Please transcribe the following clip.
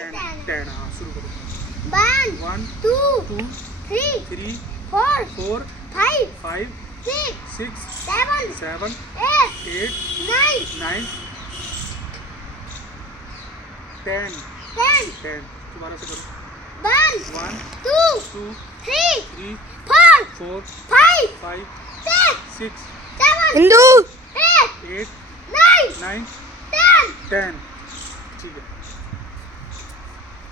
10 हाँ शुरू करो 1 2 2 3 3 4 4 5 5 6 6 7 7 8 8 9 9 10 10 10 दोबारा से करो 1 1 2 2 3 3 4 4 5 5 6 6 7 हिंदू 8 8 9 9 10 10 ठीक है